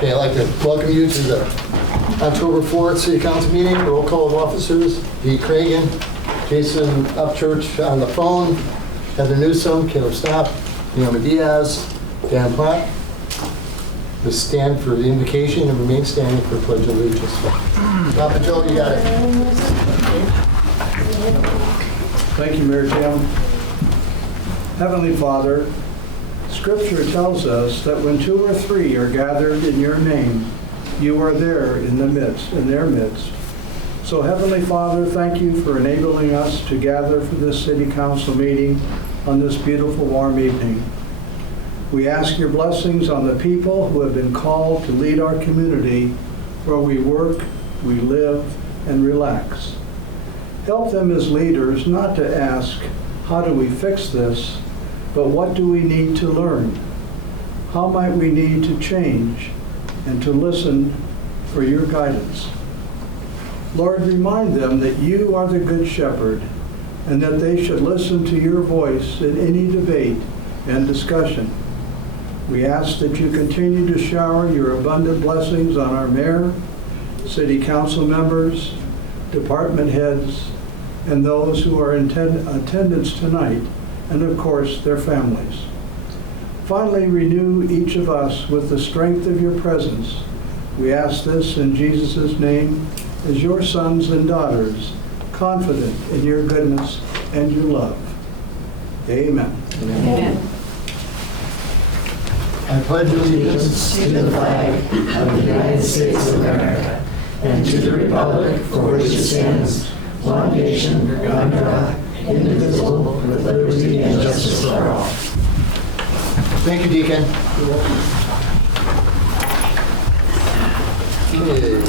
Okay, I'd like to welcome you to the October 4th City Council meeting. Roll call of officers: Dee Cragen, Jason Upchurch on the phone, Heather Newsom, Caleb Stopp, Neoma Diaz, Dan Platt. Please stand for the invocation and remain standing for Pledge of Allegiance. Papa Joe, you got it. Thank you, Mayor Tim. Heavenly Father, Scripture tells us that when 2 or 3 are gathered in your name, you are there in their midst. So Heavenly Father, thank you for enabling us to gather for this City Council meeting on this beautiful warm evening. We ask your blessings on the people who have been called to lead our community where we work, we live, and relax. Help them as leaders not to ask, how do we fix this, but what do we need to learn? How might we need to change, and to listen for your guidance? Lord, remind them that you are the Good Shepherd, and that they should listen to your voice in any debate and discussion. We ask that you continue to shower your abundant blessings on our mayor, city council members, department heads, and those who are in attendance tonight, and of course, their families. Finally, renew each of us with the strength of your presence. We ask this in Jesus' name as your sons and daughters, confident in your goodness and your love. Amen. Amen. I pledge allegiance To the flag of the United States of America and to the republic for which it stands, one nation, under God, indivisible, with liberty and justice for all. Thank you, Deacon. Okay.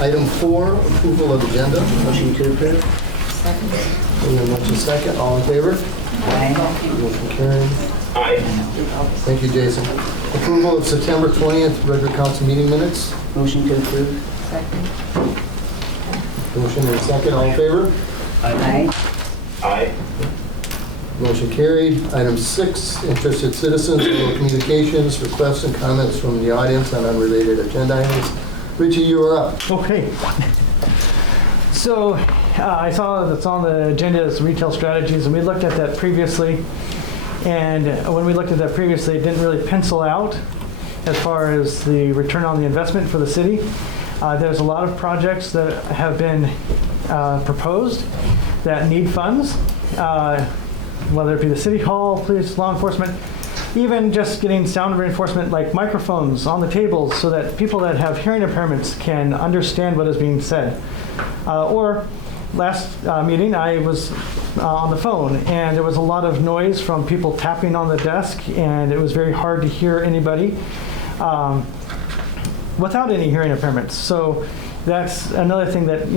Item 4, approval of agenda. Motion to approve. Second. Motion second. All in favor? Aye. Motion carried. Aye. Thank you, Jason. Approval of September 20th regular council meeting minutes. Motion to approve. Second. Motion and second. All in favor? Aye. Aye. Motion carried. Item 6, interested citizens, and communications, requests and comments from the audience on unrelated agenda items. Richie, you are up. Okay. So I saw that's on the agenda is retail strategies, and we looked at that previously. And when we looked at that previously, it didn't really pencil out as far as the return on the investment for the city. There's a lot of projects that have been proposed that need funds, whether it be the city hall, police, law enforcement, even just getting sound reinforcement like microphones on the tables so that people that have hearing impairments can understand what is being said. Or last meeting, I was on the phone, and there was a lot of noise from people tapping on the desk, and it was very hard to hear anybody without any hearing impairments. So that's another thing that,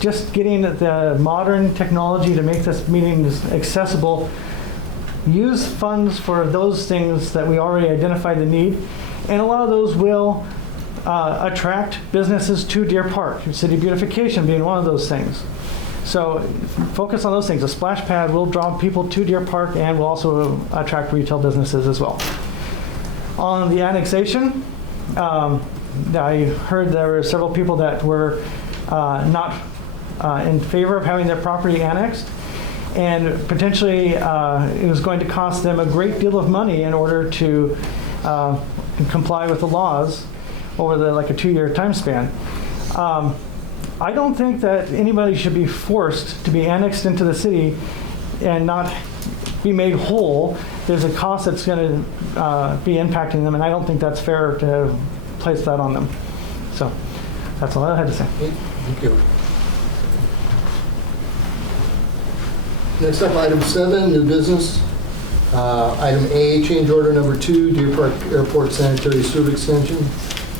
just getting the modern technology to make this meeting accessible. Use funds for those things that we already identified the need, and a lot of those will attract businesses to Deer Park, city beautification being one of those things. So focus on those things. A splash pad will draw people to Deer Park and will also attract retail businesses as well. On the annexation, I heard there were several people that were not in favor of having their property annexed, and potentially it was going to cost them a great deal of money in order to comply with the laws over like a 2-year time span. I don't think that anybody should be forced to be annexed into the city and not be made whole. There's a cost that's going to be impacting them, and I don't think that's fair to place that on them. So that's all I had to say. Thank you. Next up, item 7, new business. Item A, change order number 2, Deer Park Airport Sanitary Sewer Extension.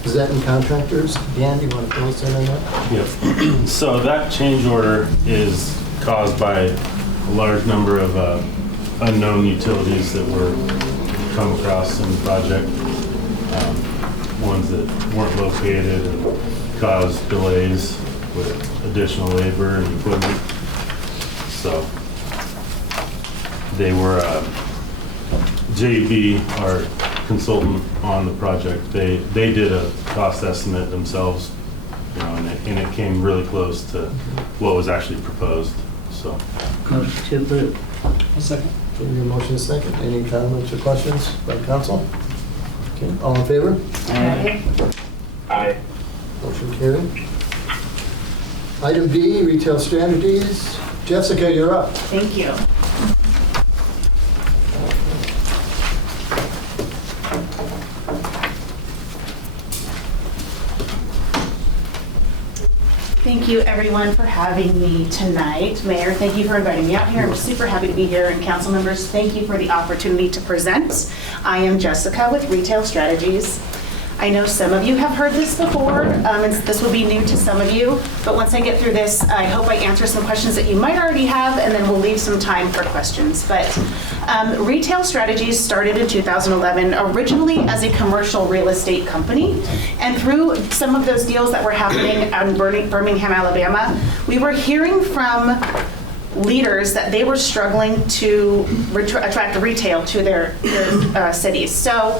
Zetton Contractors. Dan, do you want to fill us in on that? Yep. So that change order is caused by a large number of unknown utilities that were come across in the project. Ones that weren't located and caused delays with additional labor and equipment. So they were JB, our consultant on the project, they did a cost estimate themselves, you know, and it came really close to what was actually proposed, so. Motion to approve. A second. Okay, your motion is second. Any comments or questions by council? Okay, all in favor? Aye. Motion carried. Item B, retail strategies. Jessica, you're up. Thank you. Thank you, everyone, for having me tonight. Mayor, thank you for inviting me out here. I'm super happy to be here, and council members, thank you for the opportunity to present. I am Jessica with Retail Strategies. I know some of you have heard this before, and this will be new to some of you, but once I get through this, I hope I answer some questions that you might already have, and then we'll leave some time for questions. But Retail Strategies started in 2011, originally as a commercial real estate company, and through some of those deals that were happening out in Birmingham, Alabama, we were hearing from leaders that they were struggling to attract retail to their cities. So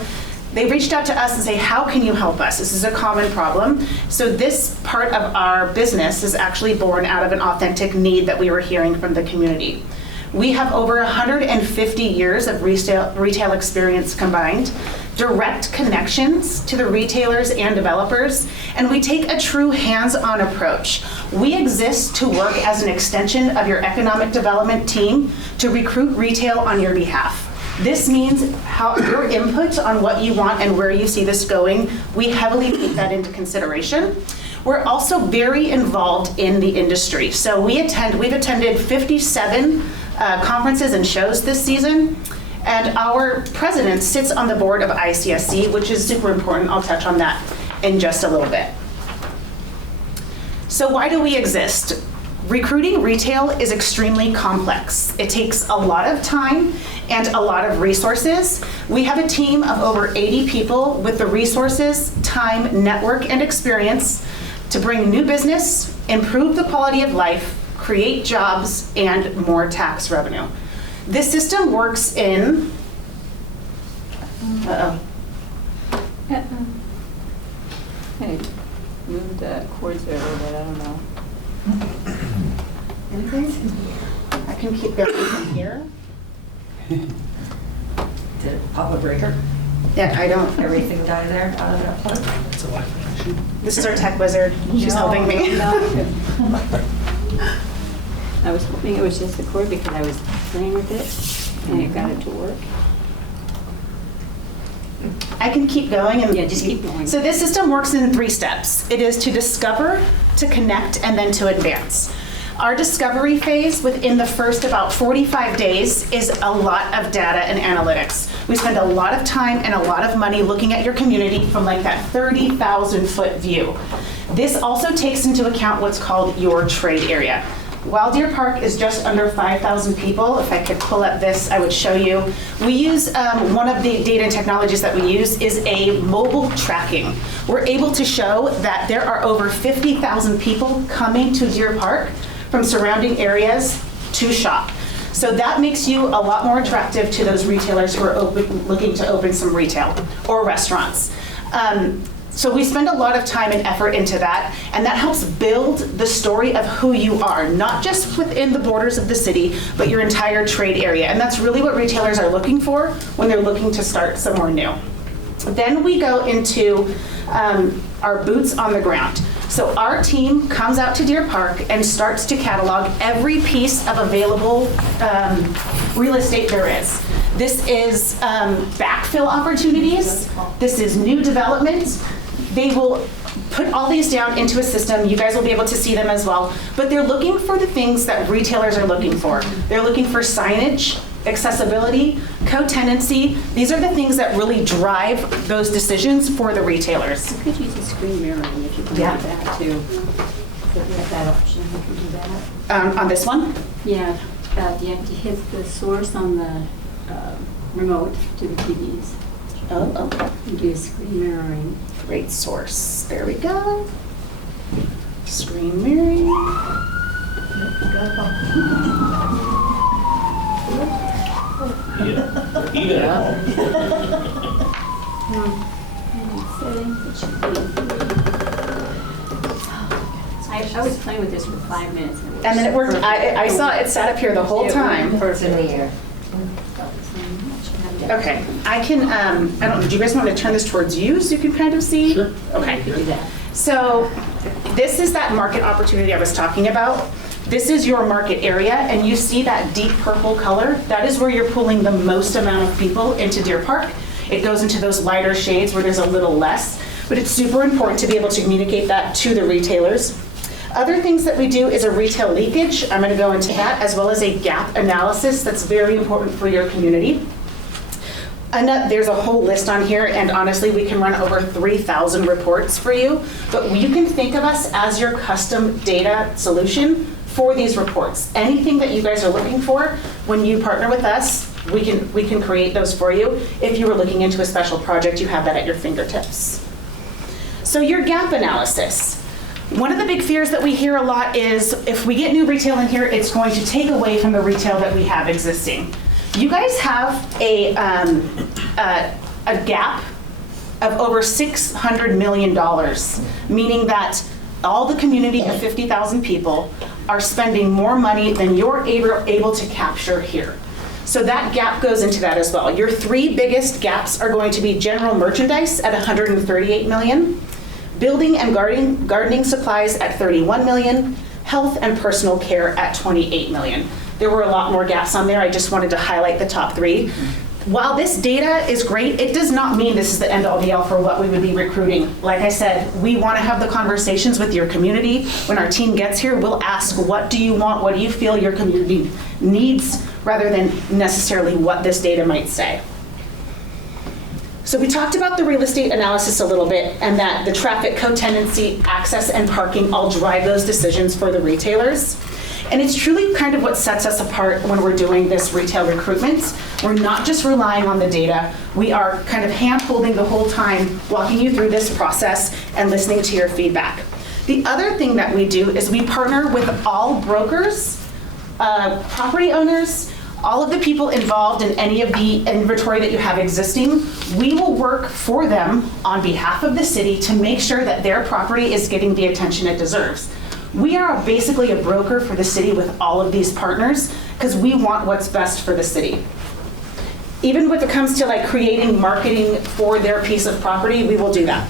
they reached out to us and say, how can you help us? This is a common problem. So this part of our business is actually born out of an authentic need that we were hearing from the community. We have over 150 years of retail experience combined, direct connections to the retailers and developers, and we take a true hands-on approach. We exist to work as an extension of your economic development team to recruit retail on your behalf. This means how your input on what you want and where you see this going, we heavily take that into consideration. We're also very involved in the industry. So we've attended 57 conferences and shows this season, and our president sits on the board of ICSC, which is super important. I'll touch on that in just a little bit. So why do we exist? Recruiting retail is extremely complex. It takes a lot of time and a lot of resources. We have a team of over 80 people with the resources, time, network, and experience to bring new business, improve the quality of life, create jobs, and more tax revenue. This system works in, Hey, move the cords there a little bit, I don't know. I can keep going from here. Did it pop a breaker? Yeah, I don't. Everything die there out of that plug? This is our tech wizard. She's helping me. I was hoping it was just the cord because I was playing with it and it got it to work. I can keep going. And Yeah, just keep going. So this system works in 3 steps. It is to discover, to connect, and then to advance. Our discovery phase within the first about 45 days is a lot of data and analytics. We spend a lot of time and a lot of money looking at your community from like that 30,000 foot view. This also takes into account what's called your trade area. While Deer Park is just under 5,000 people, if I could pull up this, I would show you. We use, one of the data and technologies that we use is a mobile tracking. We're able to show that there are over 50,000 people coming to Deer Park from surrounding areas to shop. So that makes you a lot more attractive to those retailers who are looking to open some retail or restaurants. So we spend a lot of time and effort into that, and that helps build the story of who you are, not just within the borders of the city, but your entire trade area. And that's really what retailers are looking for when they're looking to start somewhere new. Then we go into our boots on the ground. So our team comes out to Deer Park and starts to catalog every piece of available real estate there is. This is backfill opportunities. This is new development. They will put all these down into a system. You guys will be able to see them as well. But they're looking for the things that retailers are looking for. They're looking for signage, accessibility, co-tenancy. These are the things that really drive those decisions for the retailers. You could use a screen mirroring if you can do that too. So if you have that option, you can do that. On this one? Yeah, you have to hit the source on the remote to the TVs. Oh, okay. And do screen mirroring. Great source. There we go. Screen mirroring. Settings, it should be. I was playing with this for 5 minutes. And then it worked, I saw it sat up here the whole time. First in the year. Okay, I can, I don't, do you guys want to turn this towards you so you can kind of see? Sure. Okay. Do that. So this is that market opportunity I was talking about. This is your market area, and you see that deep purple color? That is where you're pulling the most amount of people into Deer Park. It goes into those lighter shades where there's a little less, but it's super important to be able to communicate that to the retailers. Other things that we do is a retail leakage. I'm going to go into that, as well as a gap analysis that's very important for your community. There's a whole list on here, and honestly, we can run over 3,000 reports for you, but you can think of us as your custom data solution for these reports. Anything that you guys are looking for, when you partner with us, we can create those for you. If you were looking into a special project, you have that at your fingertips. So your gap analysis. One of the big fears that we hear a lot is if we get new retail in here, it's going to take away from the retail that we have existing. You guys have a gap of over $600 million, meaning that all the community of 50,000 people are spending more money than you're able to capture here. So that gap goes into that as well. Your three biggest gaps are going to be general merchandise at $138 million, building and gardening supplies at $31 million, health and personal care at $28 million. There were a lot more gaps on there. I just wanted to highlight the top three. While this data is great, it does not mean this is the end all be all for what we would be recruiting. Like I said, we want to have the conversations with your community. When our team gets here, we'll ask, what do you want? What do you feel your community needs, rather than necessarily what this data might say. So we talked about the real estate analysis a little bit, and that the traffic, co-tenancy, access, and parking all drive those decisions for the retailers. And it's truly kind of what sets us apart when we're doing this retail recruitment. We're not just relying on the data. We are kind of hand-holding the whole time, walking you through this process and listening to your feedback. The other thing that we do is we partner with all brokers, property owners, all of the people involved in any of the inventory that you have existing. We will work for them on behalf of the city to make sure that their property is getting the attention it deserves. We are basically a broker for the city with all of these partners because we want what's best for the city. Even when it comes to like creating marketing for their piece of property, we will do that.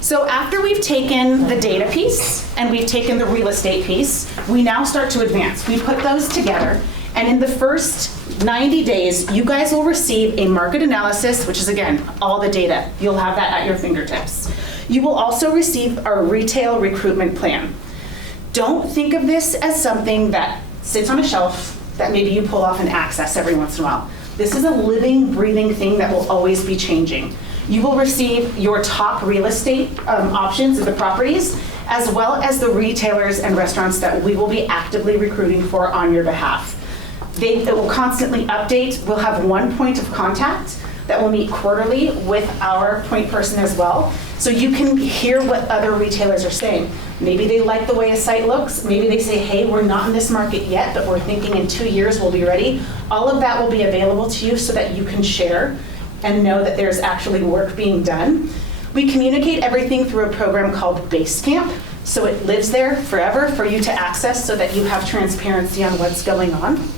So after we've taken the data piece and we've taken the real estate piece, we now start to advance. We put those together, and in the first 90 days, you guys will receive a market analysis, which is again, all the data. You'll have that at your fingertips. You will also receive our retail recruitment plan. Don't think of this as something that sits on a shelf that maybe you pull off and access every once in a while. This is a living, breathing thing that will always be changing. You will receive your top real estate options of the properties, as well as the retailers and restaurants that we will be actively recruiting for on your behalf. It will constantly update. We'll have one point of contact that will meet quarterly with our point person as well. So you can hear what other retailers are saying. Maybe they like the way a site looks. Maybe they say, hey, we're not in this market yet, but we're thinking in 2 years we'll be ready. All of that will be available to you so that you can share and know that there's actually work being done. We communicate everything through a program called Basecamp. So it lives there forever for you to access so that you have transparency on what's going on.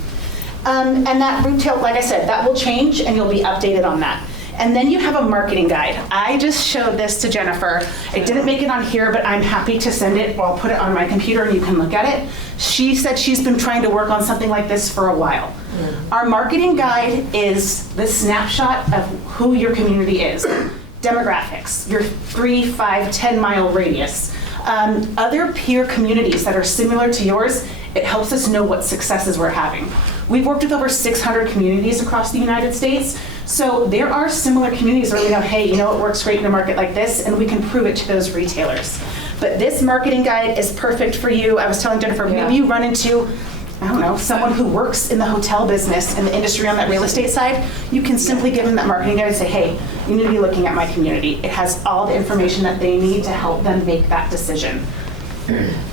And that retail, like I said, that will change and you'll be updated on that. And then you have a marketing guide. I just showed this to Jennifer. I didn't make it on here, but I'm happy to send it, or I'll put it on my computer and you can look at it. She said she's been trying to work on something like this for a while. Our marketing guide is the snapshot of who your community is. Demographics, your 3, 5, 10 mile radius. Other peer communities that are similar to yours, it helps us know what successes we're having. We've worked with over 600 communities across the United States. So there are similar communities where we know, hey, you know, it works great in a market like this, and we can prove it to those retailers. But this marketing guide is perfect for you. I was telling Jennifer, maybe you run into, I don't know, someone who works in the hotel business and the industry on that real estate side. You can simply give them that marketing guide and say, hey, you need to be looking at my community. It has all the information that they need to help them make that decision.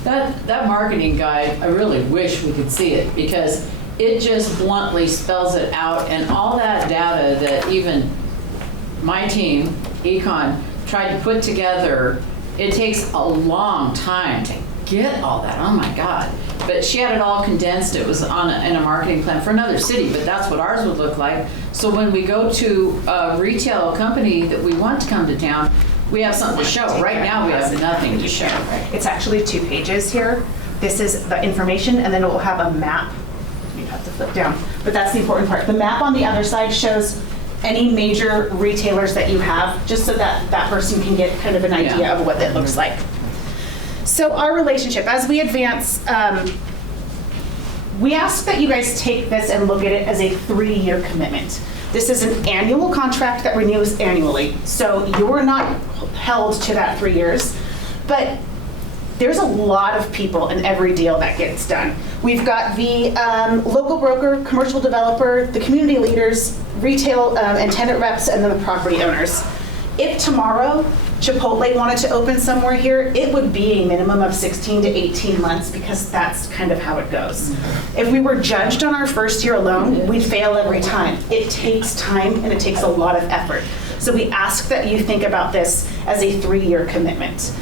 That marketing guide, I really wish we could see it, because it just bluntly spells it out, and all that data that even my team, Econ, tried to put together, it takes a long time to get all that, oh my God. But she had it all condensed, it was in a marketing plan for another city, but that's what ours would look like. So when we go to a retail company that we want to come to town, we have something to show. Right now, we have nothing to show. It's actually 2 pages here. This is the information, and then it will have a map. You have to flip down, but that's the important part. The map on the other side shows any major retailers that you have, just so that that person can get kind of an idea Yeah. of what it looks like. So our relationship, as we advance, we ask that you guys take this and look at it as a 3-year commitment. This is an annual contract that renews annually, so you're not held to that 3 years, but there's a lot of people in every deal that gets done. We've got the local broker, commercial developer, the community leaders, retail and tenant reps, and then the property owners. If tomorrow Chipotle wanted to open somewhere here, it would be a minimum of 16 to 18 months because that's kind of how it goes. If we were judged on our first year alone, we'd fail every time. It takes time and it takes a lot of effort. So we ask that you think about this as a 3-year commitment.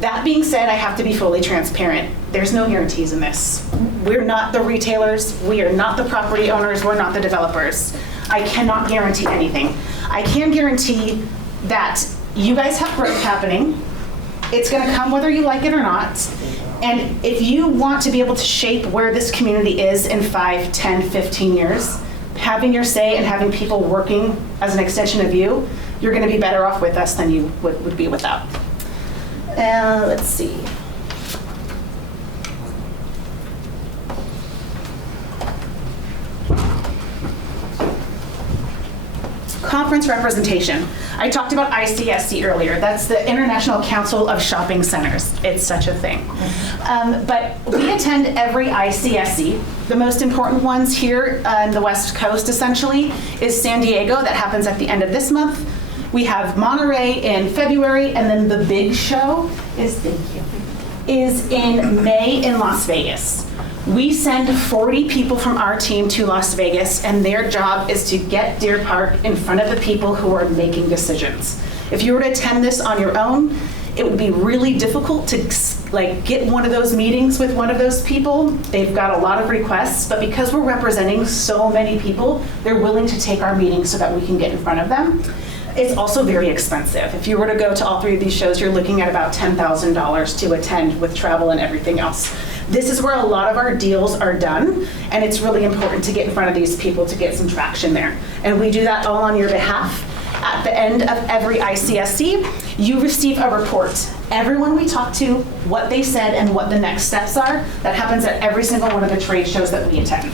That being said, I have to be fully transparent. There's no guarantees in this. We're not the retailers, we are not the property owners, we're not the developers. I cannot guarantee anything. I can guarantee that you guys have growth happening. It's gonna come whether you like it or not. And if you want to be able to shape where this community is in 5, 10, 15 years, having your say and having people working as an extension of you, you're gonna be better off with us than you would be without. Let's see. Conference representation. I talked about ICSC earlier. That's the International Council of Shopping Centers. It's such a thing. But we attend every ICSC. The most important ones here on the West Coast, essentially, is San Diego. That happens at the end of this month. We have Monterey in February, and then the big show is in May in Las Vegas. We send 40 people from our team to Las Vegas, and their job is to get Deer Park in front of the people who are making decisions. If you were to attend this on your own, it would be really difficult to get one of those meetings with one of those people. They've got a lot of requests, but because we're representing so many people, they're willing to take our meetings so that we can get in front of them. It's also very expensive. If you were to go to all 3 of these shows, you're looking at about $10,000 to attend with travel and everything else. This is where a lot of our deals are done, and it's really important to get in front of these people to get some traction there. And we do that all on your behalf. At the end of every ICSC, you receive a report. Everyone we talk to, what they said and what the next steps are, that happens at every single one of the trade shows that we attend.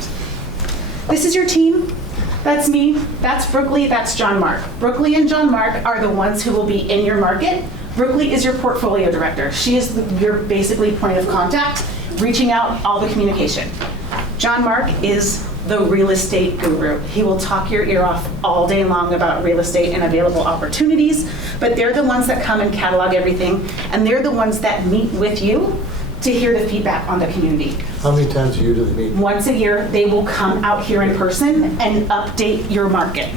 This is your team. That's me, that's Brookley, that's John Mark. Brookley and John Mark are the ones who will be in your market. Brookley is your portfolio director. She is your basically point of contact, reaching out, all the communication. John Mark is the real estate guru. He will talk your ear off all day long about real estate and available opportunities, but they're the ones that come and catalog everything, and they're the ones that meet with you to hear the feedback on the community. How many times do you do the meeting? Once a year, they will come out here in person and update your market.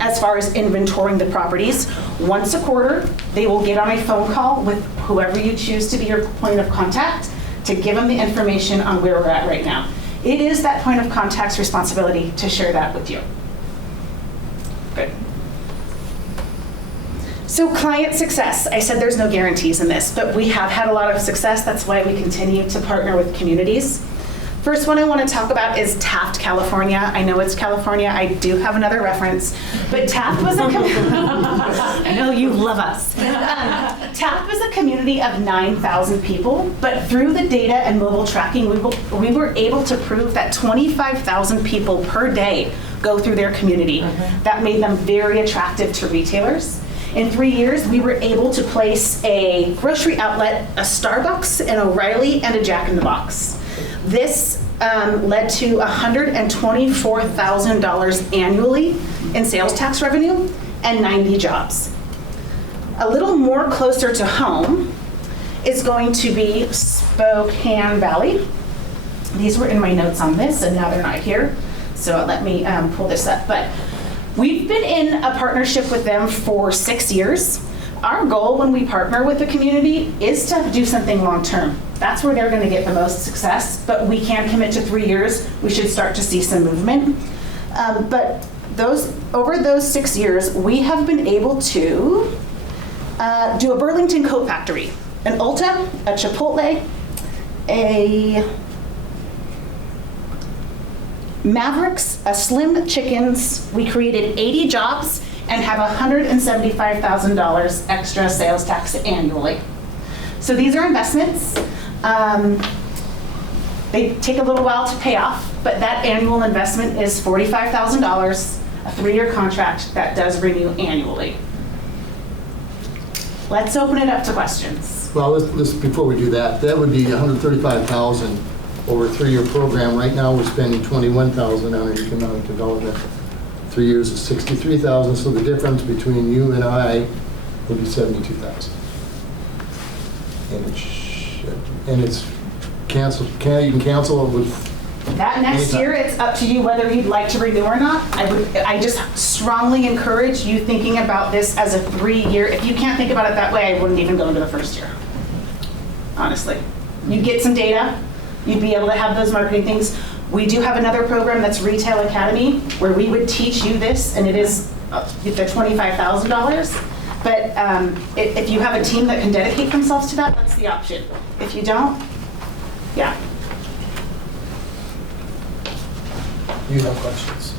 As far as inventorying the properties, once a quarter, they will get on a phone call with whoever you choose to be your point of contact to give them the information on where we're at right now. It is that point of contact's responsibility to share that with you. Good. So client success, I said there's no guarantees in this, but we have had a lot of success. That's why we continue to partner with communities. First one I want to talk about is Taft, California. I know it's California. I do have another reference, but Taft was I know you love us. Taft was a community of 9,000 people, but through the data and mobile tracking, we were able to prove that 25,000 people per day go through their community. That made them very attractive to retailers. In 3 years, we were able to place a grocery outlet, a Starbucks, an O'Reilly, and a Jack in the Box. This led to $124,000 annually in sales tax revenue and 90 jobs. A little more closer to home is going to be Spokane Valley. These were in my notes on this, and now they're not here. So let me pull this up. But We've been in a partnership with them for 6 years. Our goal when we partner with the community is to do something long-term. That's where they're gonna get the most success, but we can commit to 3 years. We should start to see some movement. But over those 6 years, we have been able to do a Burlington Coat Factory, an Ulta, a Chipotle, a Mavericks, a Slim Chickens. We created 80 jobs and have $175,000 extra sales tax annually. So these are investments. They take a little while to pay off, but that annual investment is $45,000, a 3-year contract that does renew annually. Let's open it up to questions. Well, let's before we do that, that would be $135,000 over a 3-year program. Right now, we're spending $21,000 on economic development. 3 years is $63,000, so the difference between you and I would be $72,000. And it's canceled. You can cancel it with. That next anytime. year, it's up to you whether you'd like to renew or not. I just strongly encourage you thinking about this as a 3-year. If you can't think about it that way, I wouldn't even go into the first year. Honestly, you get some data. You'd be able to have those marketing things. We do have another program that's Retail Academy where we would teach you this, and it is the $25,000. But if you have a team that can dedicate themselves to that, that's the option. If you don't, yeah. You have questions?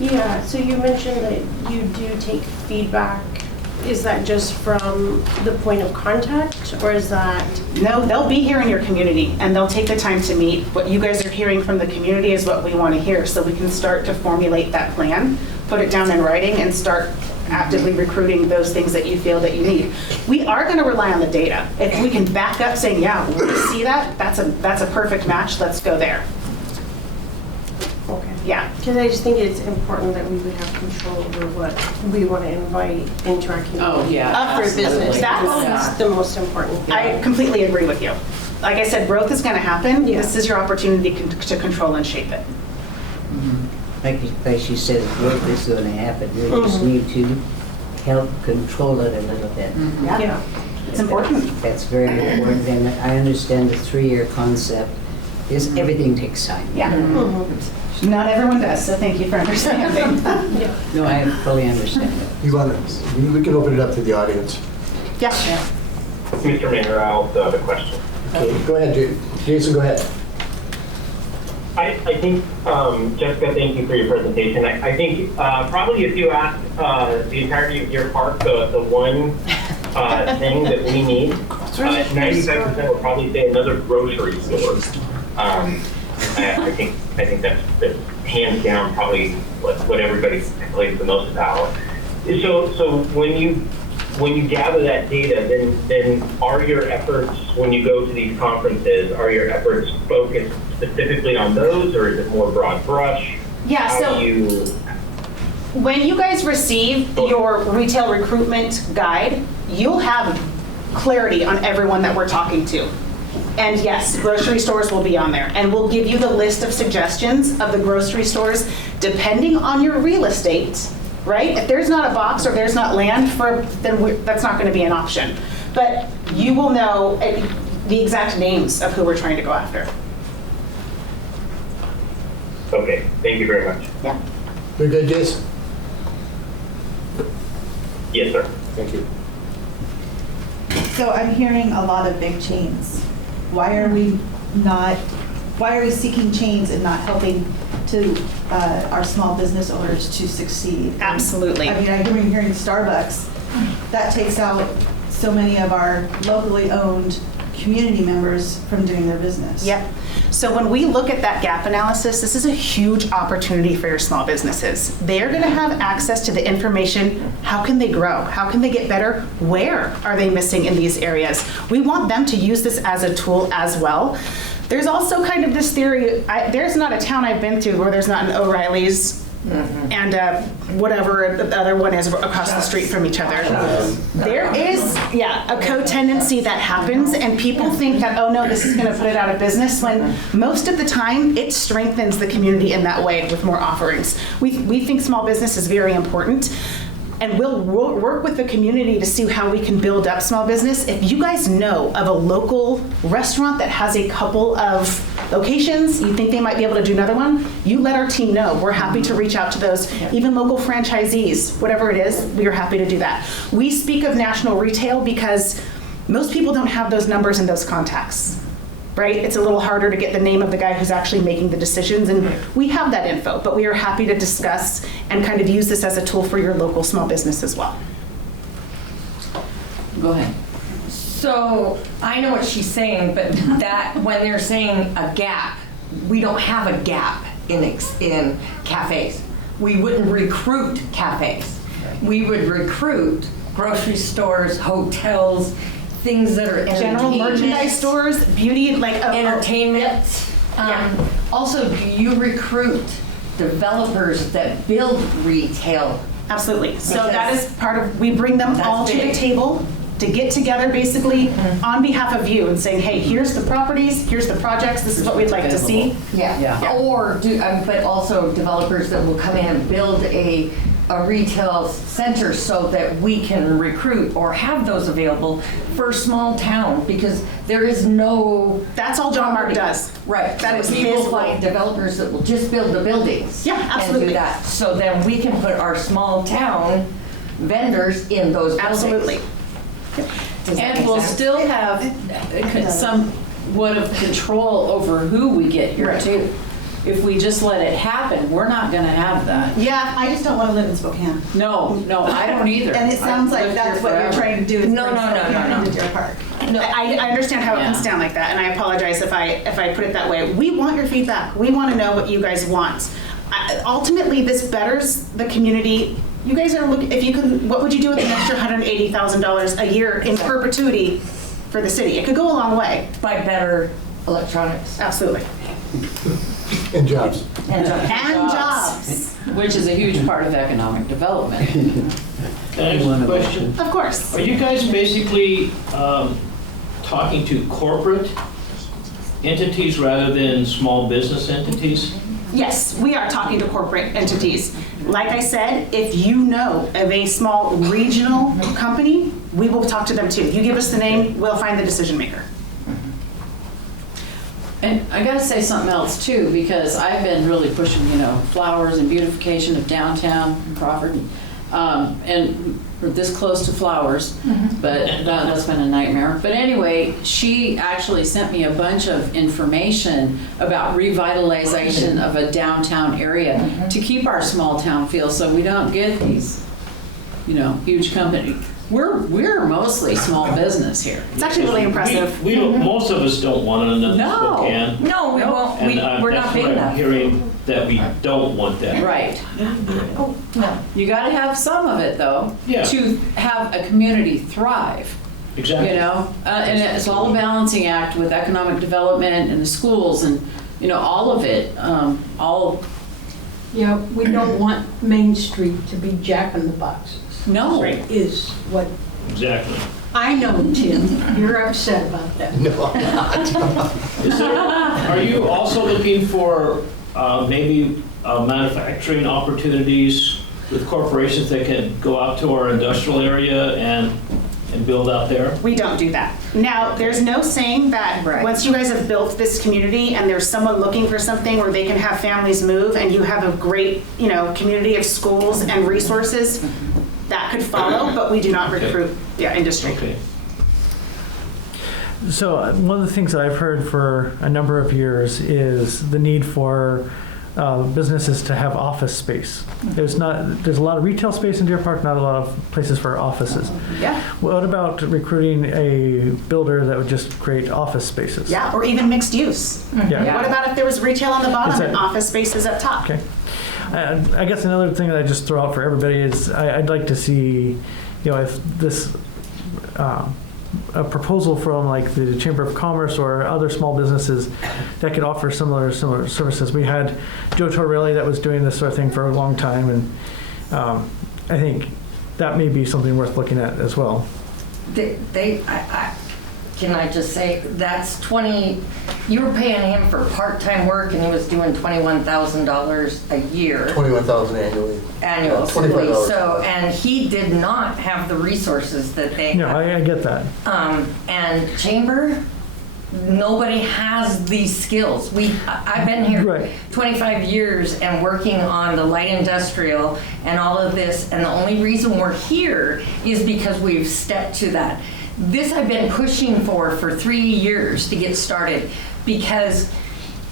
Yeah, so you mentioned that you do take feedback. Is that just from the point of contact, or is that? No, they'll be here in your community and they'll take the time to meet. What you guys are hearing from the community is what we want to hear, so we can start to formulate that plan, put it down in writing, and start actively recruiting those things that you feel that you need. We are going to rely on the data. If we can back up saying, yeah, we see that, that's a perfect match, let's go there. Okay. Yeah. Because I just think it's important that we would have control over what we want to invite into our community. Oh, yeah. Up for business. absolutely. That's the most important thing. I completely agree with you. Like I said, growth is going to happen. Yeah. This is your opportunity to control and shape it. Like she says, growth is going to happen. We just need to help control it a little bit. Yeah. It's important. That's very important, and I understand the 3-year concept is everything takes time. Yeah. Not everyone does, so thank you for understanding. No, I fully understand that. You want to? We can open it up to the audience. Yeah. Mr. Mayor, I also have a question. Okay, go ahead, Jason. Go ahead. I think, Jessica, thank you for your presentation. I think probably if you ask the entirety of your park the one thing that we need, 95% would probably say another grocery store. I think that's hands down probably what everybody complains the most about. So when you gather that data, then are your efforts, when you go to these conferences, are your efforts focused specifically on those, or is it more broad brush? Yeah, so when you guys receive your retail recruitment guide, you'll have clarity on everyone that we're talking to. And yes, grocery stores will be on there. And we'll give you the list of suggestions of the grocery stores depending on your real estate, right? If there's not a box or there's not land then that's not going to be an option. But you will know the exact names of who we're trying to go after. Okay, thank you very much. Yeah. Very good, Jason. Yes, sir. Thank you. So I'm hearing a lot of big chains. Why are we seeking chains and not helping to our small business owners to succeed? Absolutely. I mean, I'm hearing Starbucks. That takes out so many of our locally owned community members from doing their business. Yep. So when we look at that gap analysis, this is a huge opportunity for your small businesses. They're going to have access to the information. How can they grow? How can they get better? Where are they missing in these areas? We want them to use this as a tool as well. There's also kind of this theory, there's not a town I've been to where there's not an O'Reilly's and whatever the other one is across the street from each other. There is, a co-tenancy that happens, and people think that, oh no, this is gonna put it out of business, when most of the time, it strengthens the community in that way with more offerings. We think small business is very important, and we'll work with the community to see how we can build up small business. If you guys know of a local restaurant that has a couple of locations, you think they might be able to do another one, you let our team know. We're happy to reach out to those, even local franchisees, whatever it is, we are happy to do that. We speak of national retail because most people don't have those numbers and those contacts, right? It's a little harder to get the name of the guy who's actually making the decisions, and we have that info, but we are happy to discuss and kind of use this as a tool for your local small business as well. Go ahead. So I know what she's saying, but that when they're saying a gap, we don't have a gap in cafes. We wouldn't recruit cafes. We would recruit grocery stores, hotels, things that are General merchandise stores, beauty, like entertainment. Also, do you recruit developers that build retail? Absolutely. So that is part of, we bring them all to the table to get together basically on behalf of you and saying, hey, here's the properties, here's the projects, this is what we'd like to see. Yeah. Or but also developers that will come in and build a retail center so that we can recruit or have those available for a small town, because there is no. That's all John Mark does. Right. That so is people his find developers that will just build the buildings. Yeah, absolutely. And do that. So then we can put our small town vendors in those buildings. Absolutely. And we'll still have somewhat of control over who we get here too. If we just let it happen, we're not gonna have that. Yeah, I just don't want to live in Spokane. No, I don't either. And it sounds like that's what you're trying to do. Is No. into Deer Park. No, I understand how it comes down like that, and I apologize if I put it that way. We want your feedback. We want to know what you guys want. Ultimately, this betters the community. You guys are looking, if you could, what would you do with an extra $180,000 a year in perpetuity for the city? It could go a long way. Buy better electronics. Absolutely. And jobs. And jobs. Which is a huge part of economic development. Can I ask a question? Of course. Are you guys basically talking to corporate entities rather than small business entities? Yes, we are talking to corporate entities. Like I said, if you know of a small regional company, we will talk to them too. You give us the name, we'll find the decision maker. And I gotta say something else too, because I've been really pushing, flowers and beautification of downtown Crawford. And we're this close to flowers, but that's been a nightmare. But anyway, she actually sent me a bunch of information about revitalization of a downtown area to keep our small town feel, so we don't get these, huge companies. We're mostly small business here. It's actually really impressive. We don't, most of us don't want another Spokane. No, we won't. And We're not big that's what I'm enough. hearing, that we don't want that. Right. No. You gotta have some of it though, Yeah. to have a community thrive. Exactly. And it's all a balancing act with economic development and the schools and, all of it, Yeah, we don't want Main Street to be Jack in the Boxes. No. Is what, Exactly. I know, Tim, you're upset about that. No, I'm not. Are you also looking for maybe manufacturing opportunities with corporations that can go out to our industrial area and build out there? We don't do that. Now, there's no saying that once you guys have built this community and there's someone looking for something where they can have families move and you have a great, community of schools and resources, that could follow, but we do not recruit industry. Okay. So one of the things that I've heard for a number of years is the need for businesses to have office space. There's a lot of retail space in Deer Park, not a lot of places for offices. Yeah. What about recruiting a builder that would just create office spaces? Yeah, or even mixed use. Yeah. What about if there was retail on the bottom and office spaces up top? Okay. I guess another thing that I just throw out for everybody is I'd like to see, if this a proposal from like the Chamber of Commerce or other small businesses that could offer similar services. We had Joe Torrelli that was doing this sort of thing for a long time, and I think that may be something worth looking at as well. Can I just say, that's 20, you were paying him for part-time work and he was doing $21,000 a year. $21,000 annually. Annually. $25. So, and he did not have the resources that they No, have. I get that. And Chamber, nobody has these skills. I've been here 25 years and working on the light industrial and all of this, and the only reason we're here is because we've stepped to that. This I've been pushing for 3 years to get started, because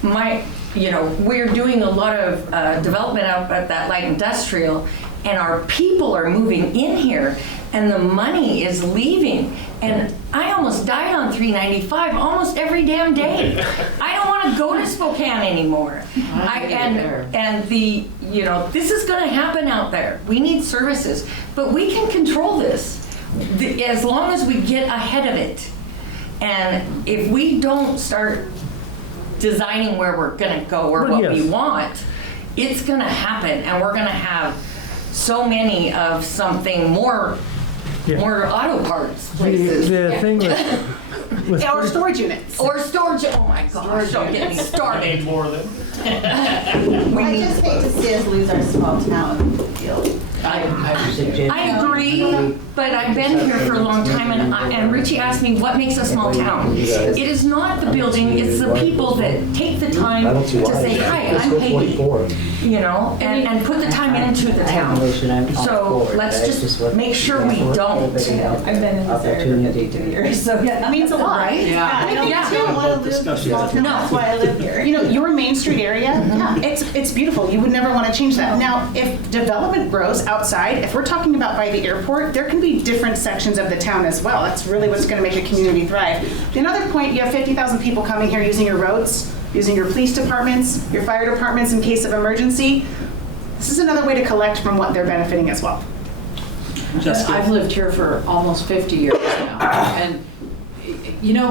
we're doing a lot of development out at that light industrial, and our people are moving in here, and the money is leaving. And I almost died on 395 almost every damn day. I don't want to go to Spokane anymore. This is going to happen out there. We need services, but we can control this as long as we get ahead of it. And if we don't start designing where we're going to go or what we want, it's going to happen, and we're going to have so many of something more auto parts places. The thing with or storage units. Or storage. Oh my gosh! Don't get me started. More than. I just hate to see us lose our small town feel. I agree, but I've been here for a long time, and Richie asked me what makes a small town. It is not the building; it's the people that take the time to say, "Hi, I'm Peggy," and put the time into the town. So let's just make sure we don't. I've been in this area for 2 years, so That means a lot. right? Yeah. I don't want to live in a small town. That's why I live here. Your Main Street area, it's beautiful. You would never want to change that. Now, if development grows outside, if we're talking about by the airport, there can be different sections of the town as well. That's really what's going to make a community thrive. Another point, you have 50,000 people coming here using your roads, using your police departments, your fire departments in case of emergency. This is another way to collect from what they're benefiting as well. I've lived here for almost 50 years now. And,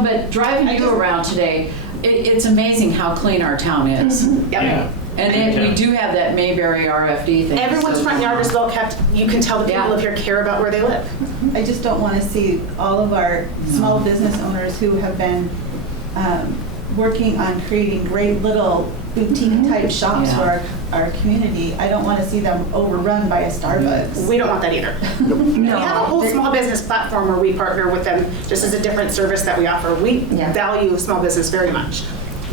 but driving you around today, it's amazing how clean our town is. Yep. Yeah. And then we do have that Mayberry RFD thing. Everyone's front yard is well kept. You can tell the people of here care about where they live. I just don't want to see all of our small business owners who have been working on creating great little boutique type shops for our community. I don't want to see them overrun by a Starbucks. We don't want that either. We have a whole small business platform where we partner with them just as a different service that we offer. We value small business very much.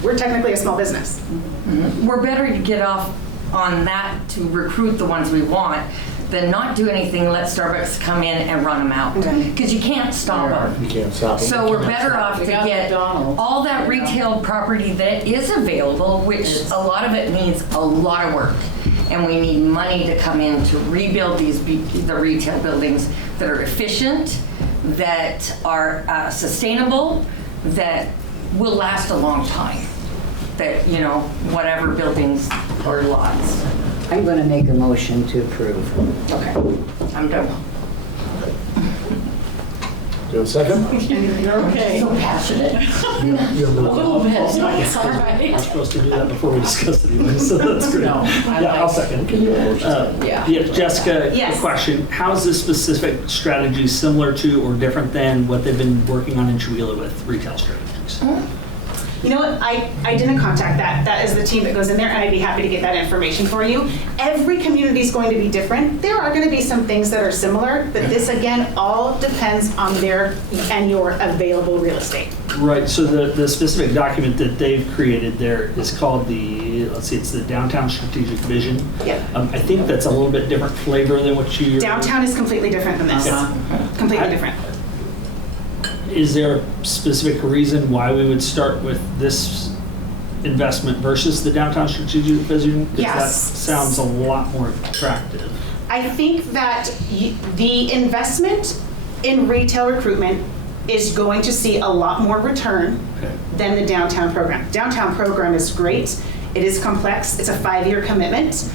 We're technically a small business. We're better to get off on that to recruit the ones we want than not do anything, let Starbucks come in and run them out. Because you can't stop them. You can't stop them. So we're better off to get all that retail property that is available, which a lot of it needs a lot of work. And we need money to come in to rebuild the retail buildings that are efficient, that are sustainable, that will last a long time. That, whatever buildings or lots. I'm going to make a motion to approve. Okay, I'm done. Do you have a second? You're okay. So passionate. You have A little bit. It's all We're right. supposed to do that before we discuss it anyway, so that's great. No, I'll second. Jessica, Yes. quick question. How is this specific strategy similar to or different than what they've been working on in Chewelah with retail strategies? You know what, I didn't contact that. That is the team that goes in there, and I'd be happy to get that information for you. Every community is going to be different. There are going to be some things that are similar, but this, again, all depends on their and your available real estate. Right, so the specific document that they've created there is called it's the Downtown Strategic Vision. Yep. I think that's a little bit different flavor than what you... Downtown is completely different than this. Completely different. Is there a specific reason why we would start with this investment versus the Downtown Strategic Vision? Because Yes. that sounds a lot more attractive. I think that the investment in retail recruitment is going to see a lot more return than the downtown program. Downtown program is great. It is complex. It's a 5-year commitment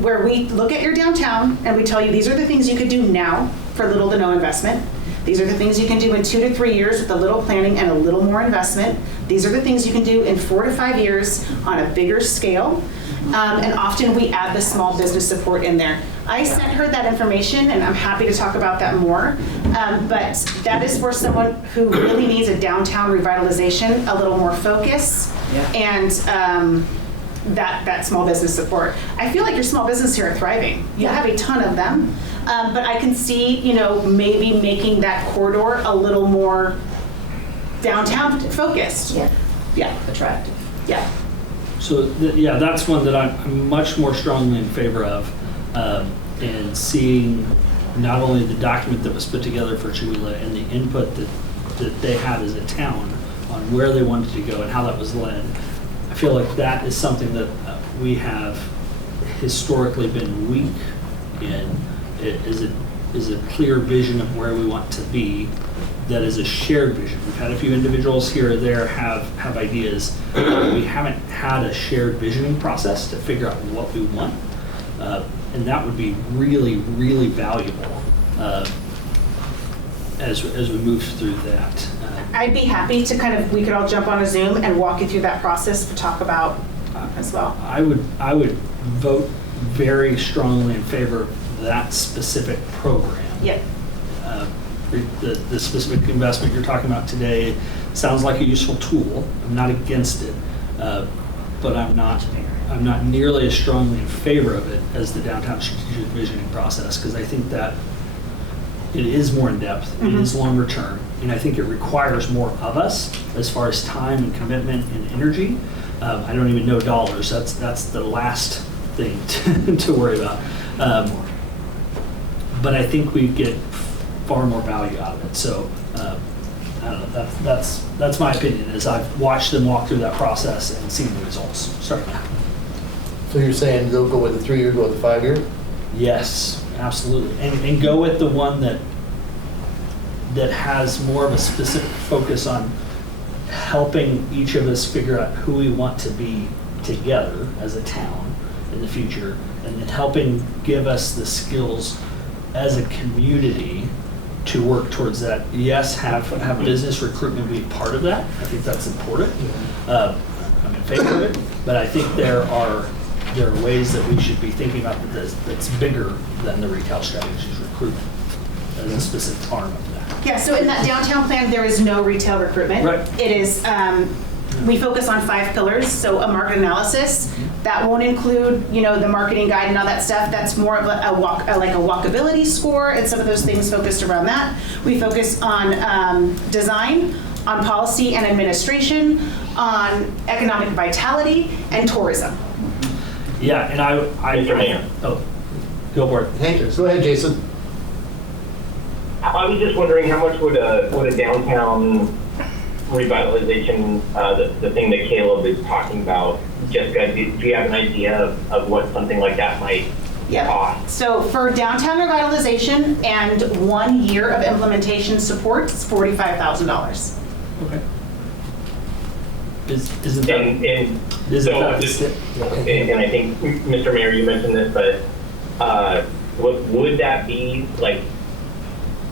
where we look at your downtown and we tell you these are the things you could do now for little to no investment. These are the things you can do in 2 to 3 years with a little planning and a little more investment. These are the things you can do in 4 to 5 years on a bigger scale. And often we add the small business support in there. I sent her that information, and I'm happy to talk about that more. But that is for someone who really needs a downtown revitalization, a little more focus, and that small business support. I feel like your small business here are thriving. You have a ton of them, but I can see, maybe making that corridor a little more downtown focused. Yeah. Attractive. Yeah. So, that's one that I'm much more strongly in favor of, and seeing not only the document that was put together for Chewelah and the input that they had as a town on where they wanted to go and how that was led. I feel like that is something that we have historically been weak in. It is a clear vision of where we want to be. That is a shared vision. We've had a few individuals here or there have ideas. We haven't had a shared visioning process to figure out what we want. And that would be really, really valuable as we move through that. I'd be happy to we could all jump on a Zoom and walk you through that process to talk about as well. I would vote very strongly in favor of that specific program. Yep. The specific investment you're talking about today sounds like a useful tool. I'm not against it, but I'm not nearly as strongly in favor of it as the downtown strategic visioning process, because I think that it is more in depth, it is longer term, and I think it requires more of us as far as time and commitment and energy. I don't even know dollars. That's the last thing to worry about. But I think we get far more value out of it. So I don't know. That's my opinion. Is I've watched them walk through that process and seen the results starting to happen. So you're saying they'll go with the 3 year, go with the 5 year? Yes, absolutely, and go with the one that has more of a specific focus on helping each of us figure out who we want to be together as a town in the future, and then helping give us the skills as a community to work towards that. Yes, have business recruitment be part of that. I think that's important. I'm in favor of it, but I think there are ways that we should be thinking about that's bigger than the retail strategies recruitment as a specific arm of that. Yeah, so in that downtown plan, there is no retail recruitment. Right. It is, we focus on 5 pillars, so a market analysis. That won't include, the marketing guide and all that stuff. That's more of like a walkability score and some of those things focused around that. We focus on design, on policy and administration, on economic vitality, and tourism. Yeah, and I Mr. Mayor. Oh, go for it. Hey, go ahead, Jason. I was just wondering how much would a downtown revitalization, the thing that Caleb is talking about, Jessica, do you have an idea of what something like that might cost? So for downtown revitalization and 1 year of implementation support, it's $45,000. Okay. Isn't that? And I think, Mr. Mayor, you mentioned this, but would that be like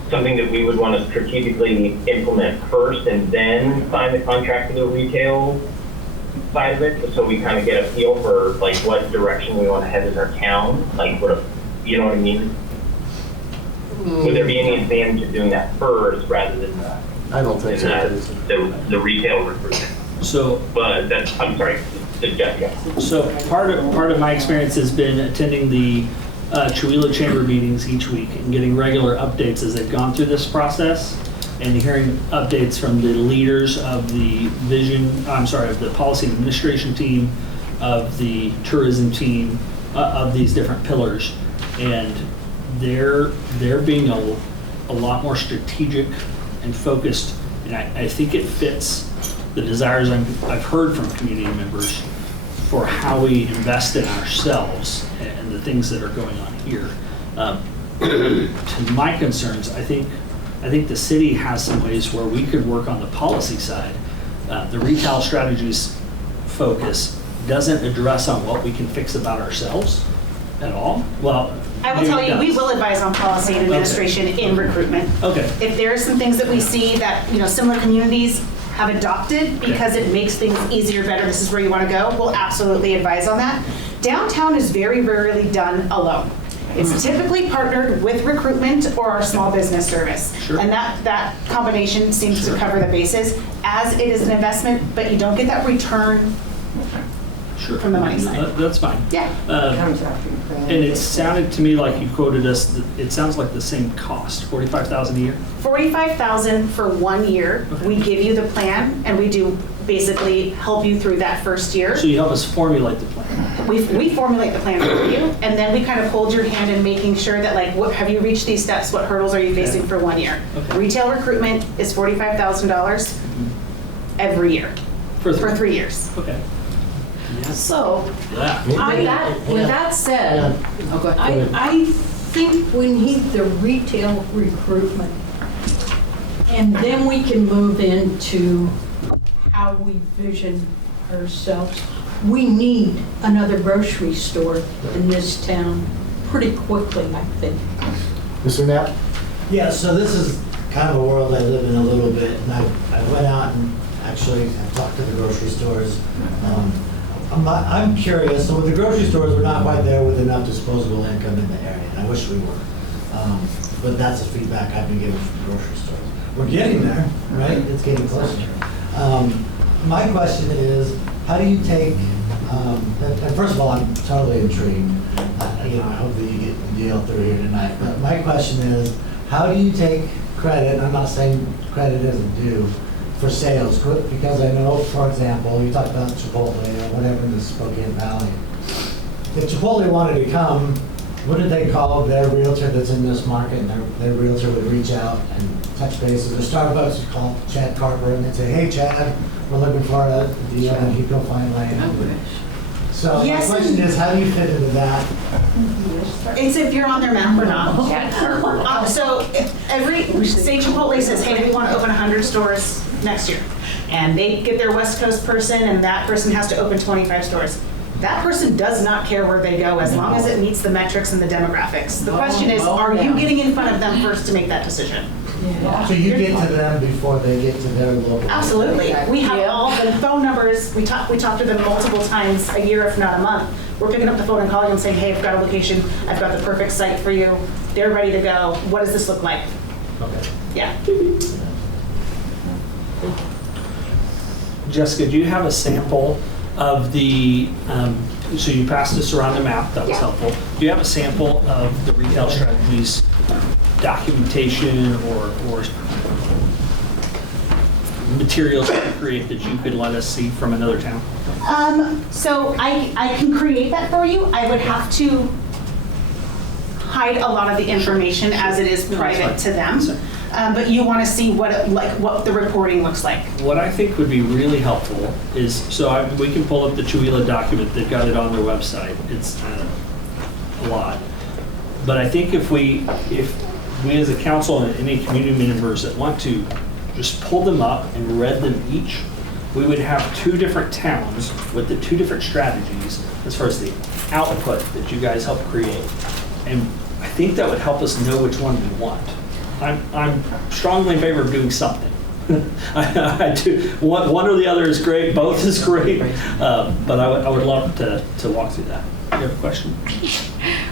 something that we would want to strategically implement first and then sign the contract for the retail side of it, so we kind of get a feel for like what direction we want to head as our town? Like, you know what I mean? Would there be any advantage of doing that first rather than I don't think so. the retail recruitment? So, but that's, I'm sorry, Jessica. So part of my experience has been attending the Chewelah Chamber meetings each week and getting regular updates as they've gone through this process, and hearing updates from the leaders of the of the policy and administration team, of the tourism team, of these different pillars, and they're being a lot more strategic and focused, and I think it fits the desires I've heard from community members for how we invest in ourselves and the things that are going on here. To my concerns, I think the city has some ways where we could work on the policy side. The retail strategies focus doesn't address on what we can fix about ourselves at all. Well, I will Maybe tell it you, we does. will advise on policy and administration in recruitment. Okay. If there are some things that we see that, similar communities have adopted because it makes things easier, better, this is where you want to go, we'll absolutely advise on that. Downtown is very rarely done alone. It's typically partnered with recruitment or our small business service. Sure. And that combination seems to cover the bases, as it is an investment, but you don't get that return Sure. from the money side. That's fine. Yeah. And it sounded to me like you quoted us, it sounds like the same cost, $45,000 a year? $45,000 for 1 year. Okay. We give you the plan, and we do basically help you through that first year. So you help us formulate the plan? We formulate the plan for you, and then we kind of hold your hand in making sure that, like, what have you reached these steps? What hurdles are you facing for 1 year? Okay. Retail recruitment is $45,000 every year For for 3 years. Okay. So, Yeah. with that said, oh, go ahead. I think we need the retail recruitment. And then we can move into how we vision ourselves. We need another grocery store in this town pretty quickly, I think. Mr. Knapp? Yeah, so this is kind of a world I live in a little bit, and I went out and actually have talked to the grocery stores. I'm curious, so with the grocery stores, we're not quite there with enough disposable income in the area, and I wish we were. But that's the feedback I've been getting from the grocery stores. We're getting there, right? It's getting closer. My question is, how do you take, and first of all, I'm totally intrigued. I hope that you get the deal through here tonight. But my question is, how do you take credit, and I'm not saying credit isn't due, for sales? Because I know, for example, you talked about Chipotle or whatever in the Spokane Valley. If Chipotle wanted to come, wouldn't they call their realtor that's in this market, and their realtor would reach out and touch bases? Or Starbucks would call Chad Carper and they'd say, hey Chad, we're looking for a deal, and he'd go find land. So Yes, my question is, how do you fit into that? It's if you're on their map or not. So say Chipotle says, hey, we want to open 100 stores next year. And they get their West Coast person, and that person has to open 25 stores. That person does not care where they go as long as it meets the metrics and the demographics. The question is, are you getting in front of them first to make that decision? So you get to them before they get to their local. Absolutely. We have all the phone numbers. We talk to them multiple times a year, if not a month. We're picking up the phone and calling them saying, hey, I've got a location. I've got the perfect site for you. They're ready to go. What does this look like? Okay. Yeah. Jessica, do you have a sample of the, so you passed us around the map, that was Yeah. helpful. Do you have a sample of the retail strategies documentation or materials to create that you could let us see from another town? So I can create that for you. I would have to hide a lot of the information as it is private to them. But you want to see what the reporting looks like. What I think would be really helpful is, so we can pull up the Chewelah document, they've got it on their website, it's a lot. But I think if we as a council and any community members that want to just pull them up and read them each, we would have 2 different towns with the 2 different strategies as far as the output that you guys help create. And I think that would help us know which one we want. I'm strongly in favor of doing something. I do. One or the other is great, both is great, but I would love to walk through that. You have a question?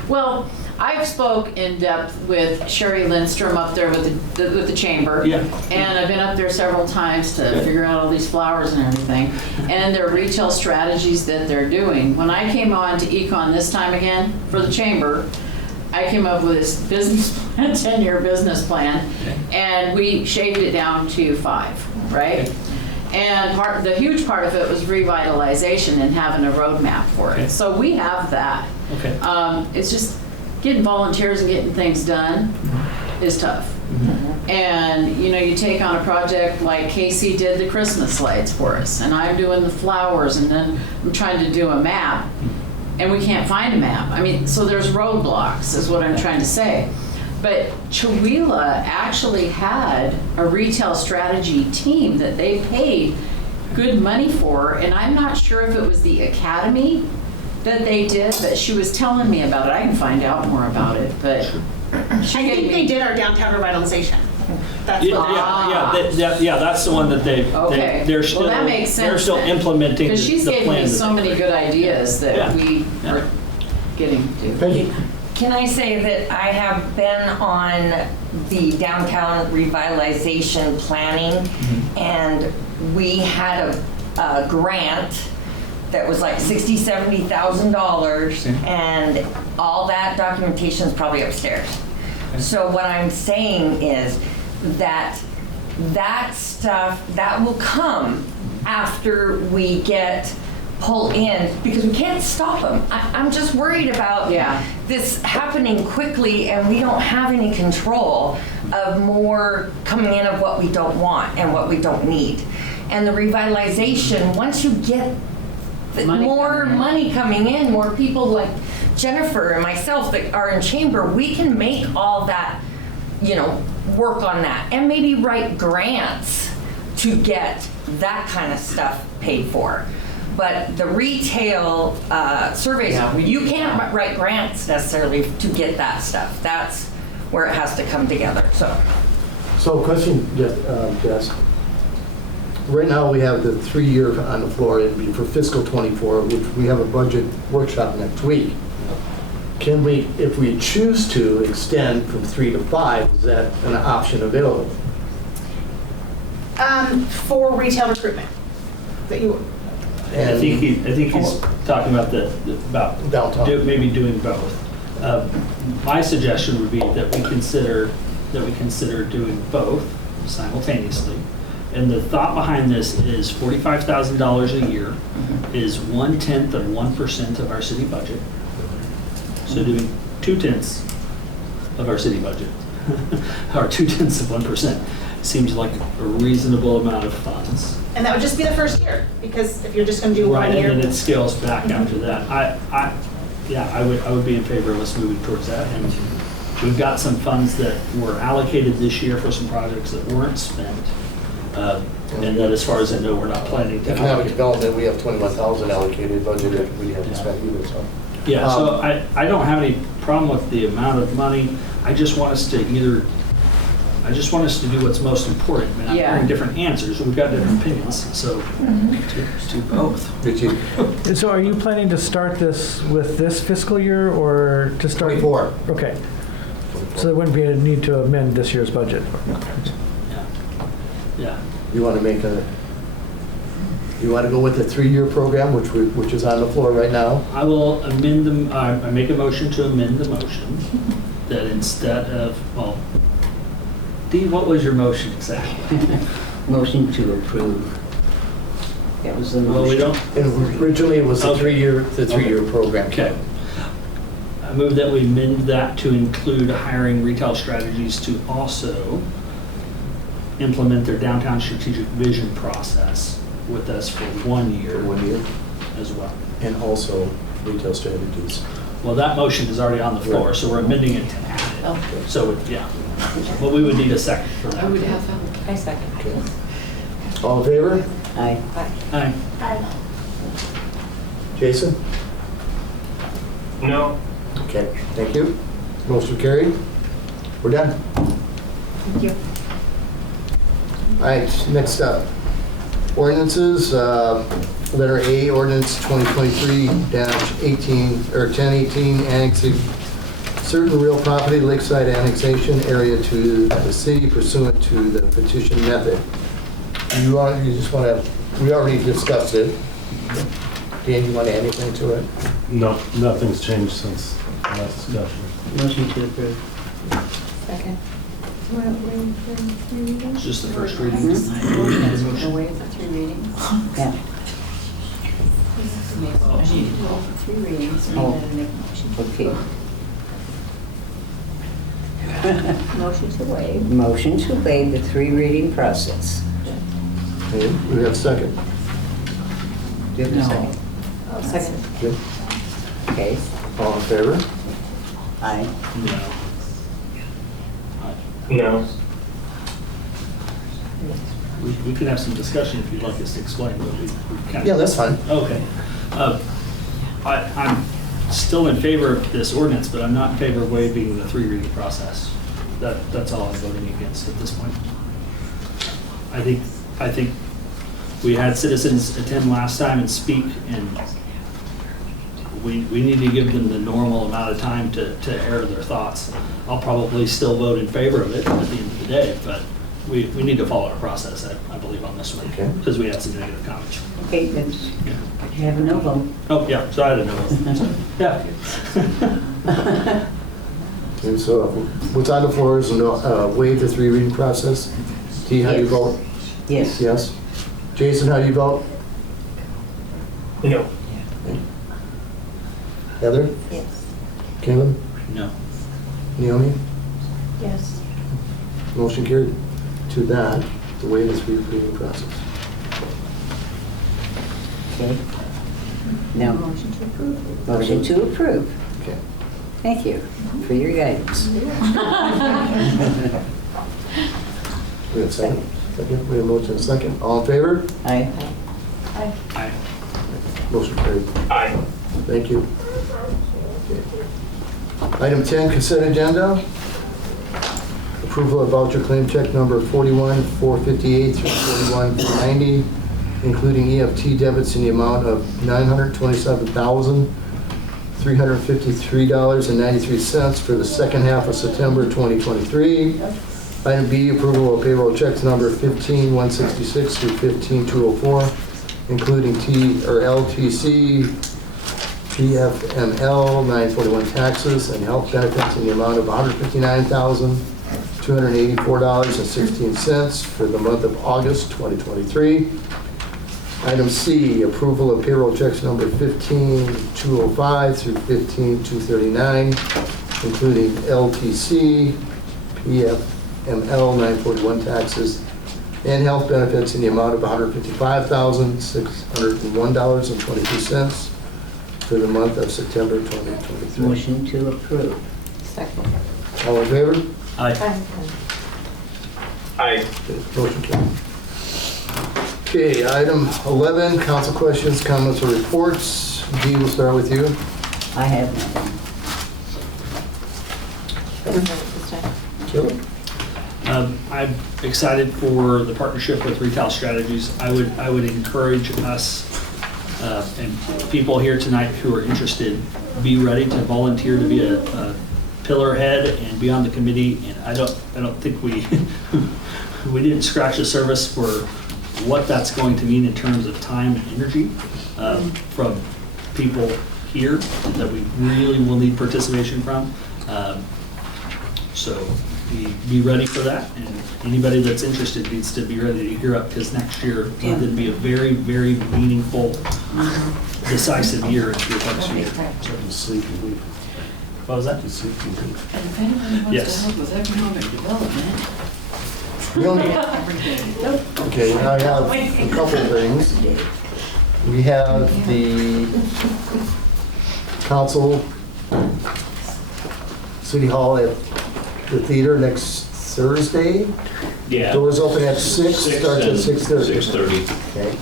Well, I've spoke in depth with Sherry Lindstrom up there with the chamber. Yeah. And I've been up there several times to figure out all these flowers and everything. And their retail strategies that they're doing. When I came on to Econ this time again for the chamber, I came up with this business plan, 10-year business plan, and we shaved it down to 5, right? And the huge part of it was revitalization and having a roadmap for it. So we have that. Okay. It's just getting volunteers and getting things done is tough. And you take on a project like Casey did the Christmas lights for us, and I'm doing the flowers, and then I'm trying to do a map, and we can't find a map. I mean, so there's roadblocks is what I'm trying to say. But Chewelah actually had a retail strategy team that they paid good money for, and I'm not sure if it was the academy that they did, but she was telling me about it. I can find out more about it, but I think they did our downtown revitalization. That's Yeah, what yeah, that's the one that Okay. they're still, Well, that makes sense they're still then. implementing the plan. Because she's giving me that so they many created. good ideas that Yeah. we are getting to. Peggy? Can I say that I have been on the downtown revitalization planning, and we had a grant that was like $60,000-$70,000, and all that documentation is probably upstairs. So what I'm saying is that that stuff, that will come after we pull in, because we can't stop them. I'm just worried about this happening quickly, and we don't have any control of more coming in of what we don't want and what we don't need. And the revitalization, once you get more money coming in, more people like Jennifer and myself that are in chamber, we can make all that, work on that, and maybe write grants to get that kind of stuff paid for. But the retail surveys, you can't write grants necessarily to get that stuff. That's where it has to come together. So question, Jess. Right now, we have the 3-year on the floor. It'd be for fiscal '24, which we have a budget workshop next week. Can we, if we choose to extend from 3 to 5, is that an option available? For retail recruitment. That you. I think he's talking about about downtown. Maybe doing both. My suggestion would be that we consider doing both simultaneously. And the thought behind this is $45,000 a year is 0.1% of our city budget. So doing 0.2 of our city budget, or 0.2% seems like a reasonable amount of funds. And that would just be the first year, because if you're just going to do 1 year. Right, and then it scales back after that. I would be in favor of us moving towards that. And we've got some funds that were allocated this year for some projects that weren't spent. And that, as far as I know, we're not planning to. Economic development, we have 21,000 allocated budget that we haven't spent either, so. Yeah, so I don't have any problem with the amount of money. I just want us to do what's most important. I mean, I'm hearing different answers. We've got different opinions, so let's do both. And so are you planning to start this with this fiscal year, or to start? 24. Okay. So there wouldn't be a need to amend this year's budget? Yeah. You want to go with the 3-year program, which is on the floor right now? I will amend them, I make a motion to amend the motion that instead of, Dee, what was your motion exactly? Motion to approve. That was the motion. Well, we don't. And originally it was the 3-year program. Okay. I move that we amend that to include hiring Retail Strategies to also implement their downtown strategic vision process with us for 1 year. 1 year. As well. And also Retail Strategies. Well, that motion is already on the floor, so we're amending it to add it. Okay. So, but we would need a second for that. I would have, I second. Okay. All in favor? Aye. Aye. Jason? No. Okay, thank you. Motion carried. We're done. Thank you. All right, next up. Ordinances, letter A, ordinance 2023-18, or 1018, annexing certain real property, lakeside annexation area to the city pursuant to the petition method. You just want to, we already discussed it. Dan, you want to add anything to it? No, nothing's changed since the last discussion. Motion to approve. Second. It's just the first reading. The way for 3 readings. Yeah. I need to go for 3 readings, and Oh. then make a motion. Okay. Motion to waive. Motion to waive the 3 reading process. Okay, we have a second. Do you have a second? Oh, second. Good. Okay. All in favor? Aye. No. No. We can have some discussion if you'd like us to explain, but we kind of. Yeah, that's fine. Okay. I'm still in favor of this ordinance, but I'm not in favor of waiving the 3 reading process. That's all I'm voting against at this point. I think we had citizens attend last time and speak, and we need to give them the normal amount of time to air their thoughts. I'll probably still vote in favor of it at the end of the day, but we need to follow our process, I believe, on this one, because we had some negative comments. Okay, then you have a no vote. Oh, yeah, so I had a no vote. Yeah. And so what's on the floor is waive the 3 reading process. T, how do you vote? Yes. Yes. Jason, how do you vote? No. Heather? Yes. Kevin? No. Naomi? Yes. Motion carried to that, to waive the 3 reading process. Okay. Now, Motion to approve. motion to approve. Okay. Thank you for your guidance. We have a second? Second, we have a motion and a second. All in favor? Aye. Aye. Motion carried. Aye. Thank you. Okay. Item 10, consent agenda. Approval of voucher claim check number 41458 through 41490, including EFT debits in the amount of $927,353.93 for the second half of September 2023. Item B, approval of payroll checks number 15166 through 15204, including LTC, PFML 941 taxes and health benefits in the amount of $159,284.16 for the month of August 2023. Item C, approval of payroll checks number 15205 through 15239, including LTC, PFML 941 taxes and health benefits in the amount of $155,601.22 for the month of September 2023. Motion to approve. Second. All in favor? Aye. Aye. Motion carried. Okay, item 11, council questions, comments, or reports. Dee, we'll start with you. I have nothing. Kelly? I'm excited for the partnership with Retail Strategies. I would encourage us and people here tonight who are interested, be ready to volunteer to be a pillar head and be on the committee. And I don't think we didn't scratch the surface for what that's going to mean in terms of time and energy from people here that we really will need participation from. So be ready for that, and anybody that's interested needs to be ready to gear up, because next year is going to be a very, very meaningful, decisive year in your parks year. What was that? And if anybody wants Yes. to help with economic development. Okay, I have a couple of things. We have the council, City Hall at the theater next Thursday. Yeah. Doors open at 6, starts at 6:30. 6:30. Okay.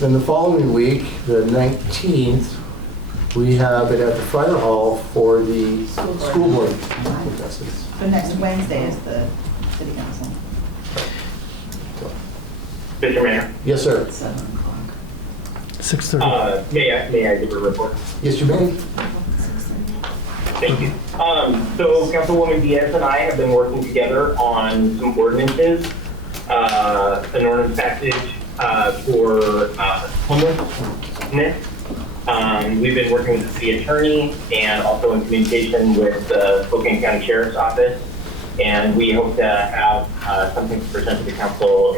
Then the following week, the 19th, we have it at the Fire Hall for the school board. So next Wednesday is the city council. Mr. Mayor, Yes, sir. 6:30. may I give a report? Yes, you may. Thank you. So Councilwoman Diaz and I have been working together on some ordinances, an ordinance package for homelessness. We've been working with the city attorney and also in communication with the Spokane County Sheriff's Office. And we hope to have something to present to the council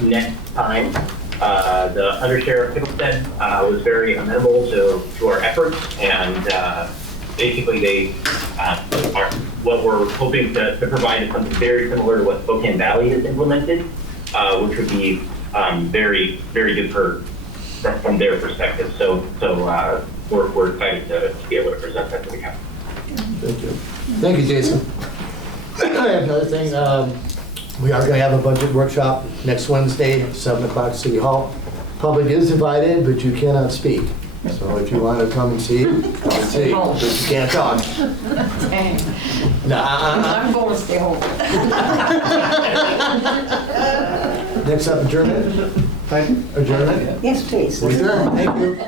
next time. The Undersheriff Fiddlestead was very amenable to our efforts, and basically they are what we're hoping to provide is something very similar to what Spokane Valley has implemented, which would be very, very good from their perspective. So we're excited to be able to present that to the council. Thank you. Thank you, Jason. I have another thing. We are going to have a budget workshop next Wednesday at 7 o'clock City Hall. Public is invited, but you cannot speak. So if you want to come and see, come and see, but you can't talk. Dang. Nah. I'm going to stay home. Next up, adjournment. Adjournment. Yes, please. Adjournment, thank you.